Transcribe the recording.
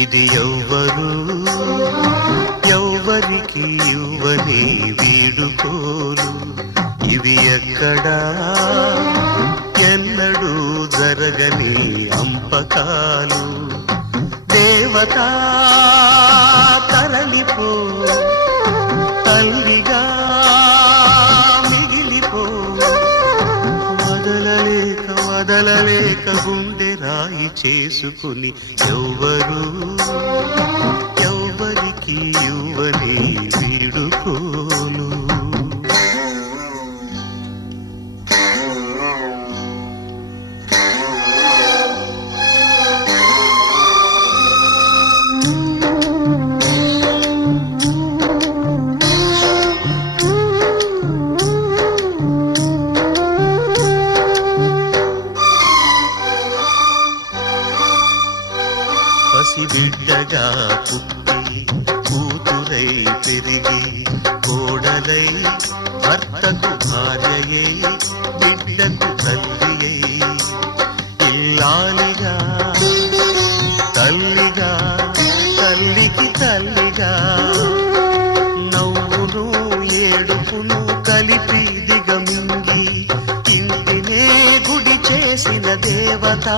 ఇది ఎవ్వరు ఎవ్వరికి ఇవ్వని వీడుకోలు, ఇవి ఎక్కడా ఎన్నడూ జరగని అంపకాలు. దేవతా తరలిపో, తల్లిగా మిగిలిపో, వదలలేక వదలలేక గుండె రాయి చేసుకుని ఎవ్వరు ఎవ్వరికి ఇవ్వని వీడుకోలు. పసిబిడ్డగా పుట్టి కూతురై పెరిగి కోడలై భర్తకు భార్యయై బిడ్డకు తల్లియై ఇల్లాలిగా తల్లిగా తల్లికి తల్లిగా నవ్వును ఏడుపును కలిపి దిగమింగి ఇంటినే గుడి చేసిన దేవత.